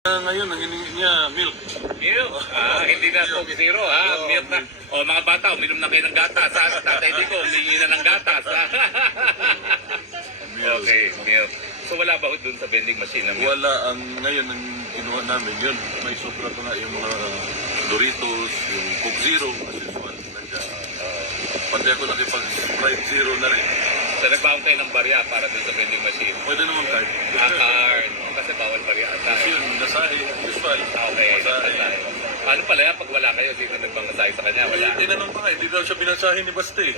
Ngayon, ang hiningi niya, milk. Milk? Hindi na Coke Zero, ha? Milk na. O, mga bata, uminom na kayo ng gatas, ha? Sa tatay Dico, umingi na ng gatas, ha? Okay, milk. So, wala ba dun sa vending machine na milk? Wala. Ngayon, ang kinuha namin yun. May sobra pa nga yung mga Doritos, yung Coke Zero, as usual. Pati ako nakipag-Sprite Zero na rin. So, nagbaon kayo ng barya para dun sa vending machine? Pwede naman card. Card. Kasi bawal barya ata. Kasi yun, nasahe, usual. Okay, nasahe. Paano pala yan pag wala kayo? Sino nagbangasahe sa kanya? Wala. Tinanong pa nga, hindi daw siya binasahe ni Basti.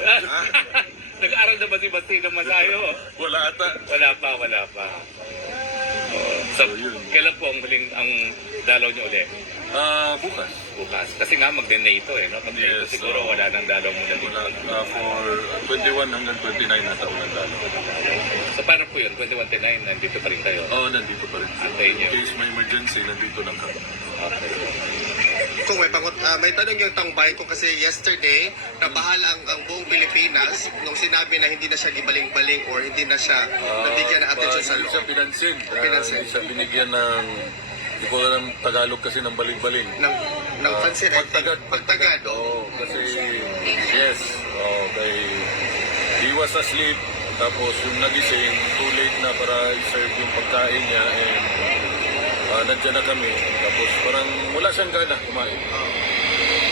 Nag-aaral na ba si Basti ng masayo? Wala ata. Wala pa. So, yun. kailan po ang huling ang dalaw niyo ulit? Bukas. Bukas. Kasi nga mag-NATO no? Mag-NATO Yes, siguro wala nang dalaw muna dito. Wala, for 21 hanggang 29 na taon ang dalaw. So paano po yun? 2019, nandito pa rin kayo? Oo, nandito pa rin. Antayin niyo. In case may emergency, nandito lang kami. Okay. Kung may tanong yung tambay ko kasi yesterday, nabahala ang buong Pilipinas nung sinabi na hindi na siya gibaling-baling or hindi na siya nabigyan ng atensyon sa Hindi siya loob. pinansin. Pinansin. Hindi siya binigyan ng, hindi ko alam Tagalog kasi ng baling-baling. Ng pansin, I think. Pagtagad, Oo, kasi, yes, kay, he was asleep, tapos yung nagising, too late na para i-serve yung pagkain niya, and nandiyan na kami, tapos parang wala siyang gana kumain.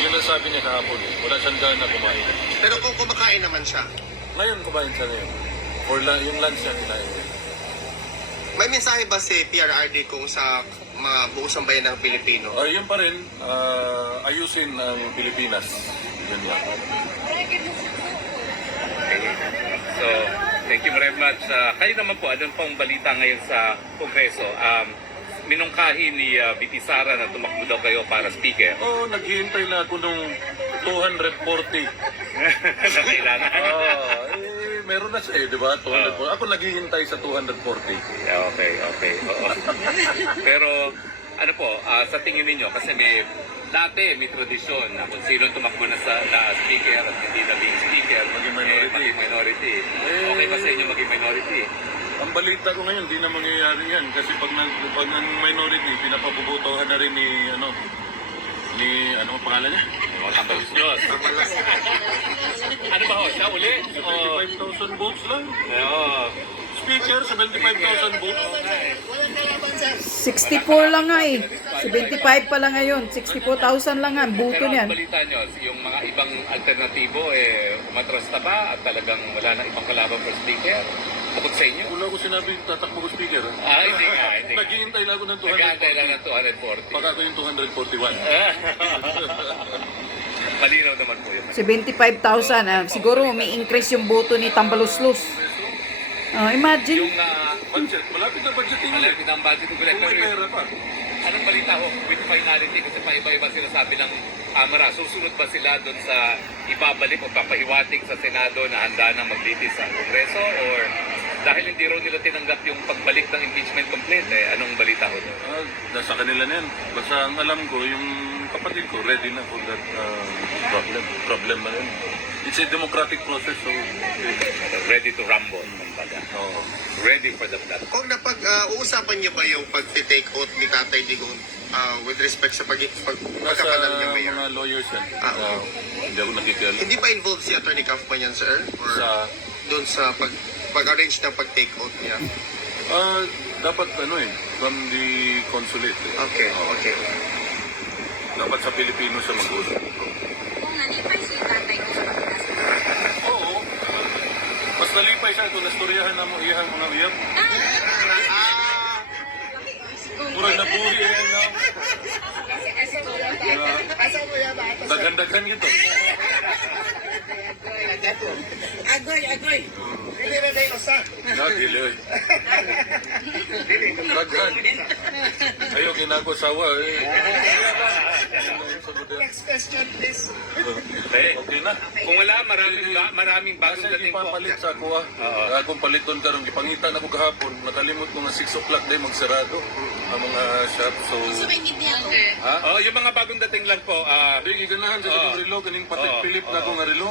Yun ang sabi niya kahapon, wala siyang gana kumain. Pero kung kumakain naman siya, Ngayon kumain siya ngayon. For yung lunch niya kinain niya. may mensahe ba si PRRD kung sa mga buong sambayan ng Pilipino? Yun pa rin, ayusin ang Pilipinas. Yun lang. Okay. So, thank you very much. Kayo naman po, anong pang balita ngayon sa Kongreso? Minungkahi ni VP Sara na tumakbo daw kayo para speaker. Naghihintay na ako nung 240. Na kailangan. Meron na siya di ba? 240. Ako naghihintay sa 240. Okay. Oo. Pero, ano po, sa tingin ninyo, kasi dati may tradisyon na kung sino tumakbo na speaker at hindi naging speaker, Maging minority. maging minority. Okay ba sa inyo maging minority? Ang balita ko ngayon, di na mangyayari yan. Kasi pag ng minority, pinapabubutohan na rin ni ano ang pangalan niya? Tambalos. Ano ba ho? Siya uli? 75,000 votes lang. Oo. Speaker, 75,000 votes. 64 lang nga eh. 75 pa lang ngayon. 64,000 lang nga. Buto Pero ang niyan. balita nyo, yung mga ibang alternatibo, umatras na ba at talagang wala na ibang kalaban for speaker? Bukod sa inyo? Wala ko sinabi tatakbo ko speaker. Hindi nga. Naghihintay lang ako ng 240. Nag-aantay lang ng 240. Baka ako yung 241. Malinaw naman po yun. 75,000. Siguro may increase yung boto ni Tambaluslos. Imagine. Yung Budget, malapit na budgeting. malapit ang budget ng Kung may pera pa. anong balita ho with finality? Kasi pa-iba-iba sinasabi ng Kamara. Susunod ba sila doon sa ibabalik o papahiwatig sa Senado na handa na maglitis sa Kongreso? Or dahil hindi raw nila tinanggap yung pagbalik ng impeachment complaint, anong balita ho doon? Nasa kanila na yan. Basta ang alam ko, yung kapatid ko, ready na for that problem na yun. It's a democratic process, so Ready to rumble, kumbaga. Ready for the blood. Kung uusapan niyo ba yung pag-take out ni Tatay Digong with respect sa pagkapanal niya, Mayor? mga lawyers yan. Oo. Hindi ako nakikialam. Hindi ba involved si Attorney Kaufman yan, sir? Or doon sa pag-arrange ng pag-take out niya? Dapat from the consulate. Okay. Dapat sa Pilipino siya mag-usap. Kung nalipay si tatay ko sa Pilipinas. Oo. Mas nalipay siya kung nastoryahan na mo iyang mga uyab. Murag na buhi yan na. Daghan-daghan gito. Agoy. Nagili. Daghan. Ayaw kinagosawa eh. Next question, please. Okay na. Kung wala, maraming bagong Kasi dating po. ipapalit sa ako Kung paliton ka rin, ipangitan ako kahapon. Nakalimot ko nga 6 o'clock day magsarado ang mga shop. So, Yung mga bagong dating lang po. di ganahan sa itong relo, ganing Patek Philip na ako nga relo.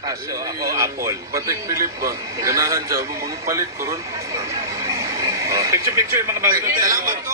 Kaso ako Apple. Patek Philip ba? Ganahan siya, palit ko ron. Picture-picture mga bago. Salamat ko.